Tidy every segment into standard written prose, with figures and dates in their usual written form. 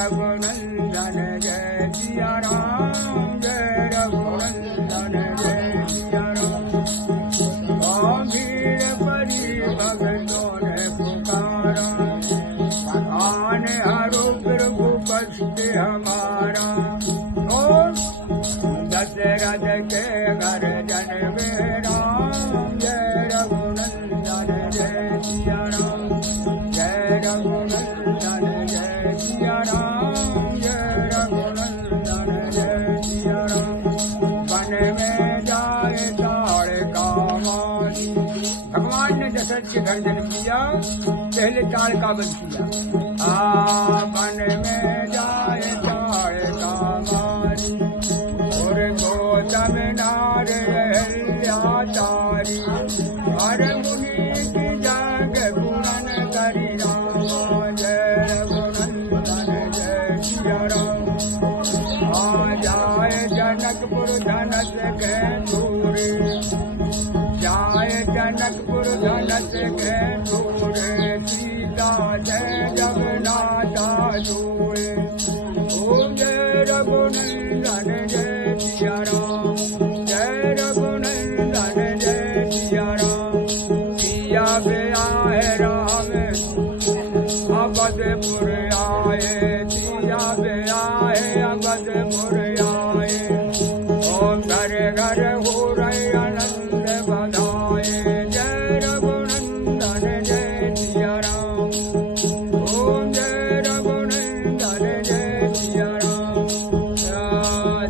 रघुनंदन जय सिया राम, जय रघुनंदन जय सिया राम। गंभीर परी भक्तों ने पुकारा, आने हरो प्रभु कष्ट हमारा। दशरथ के घर जन्मे राम, जय रघुनंदन जय सिया राम, जय रघुनंदन जय सिया राम, जय रघुनंदन जय सिया राम। वन में जाए ताड़ का माली, भगवान ने दशरथ के घर जन्म किया, पहले ताड़ का वध किया। वन में जाए ताड़ का माली, और गौतम नार तारी, हर मुनि की जाग पूरन करी राम, जय रघुनंदन जय सिया राम। आ जाए जनकपुर धनस के दूरे, जाए जनकपुर धनस के दूरे, सीता जय जगन्नाथ दूरे। ओ जय रघुनंदन जय सिया राम, जय रघुनंदन जय सिया राम। सिया आए राम अवधपुर आए, सिया आए अवधपुर आए। ओम घर घर हो रहे आनंद बधाए, जय रघुनंदन जय सिया राम। ओम जय रघुनंदन जय सिया राम।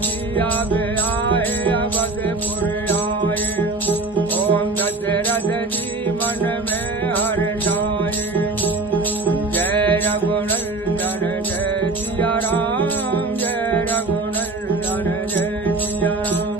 सिया आए अवधपुर आए, ओम दशरथ जी मन में हर्षाए, जय रघुनंदन जय सिया राम।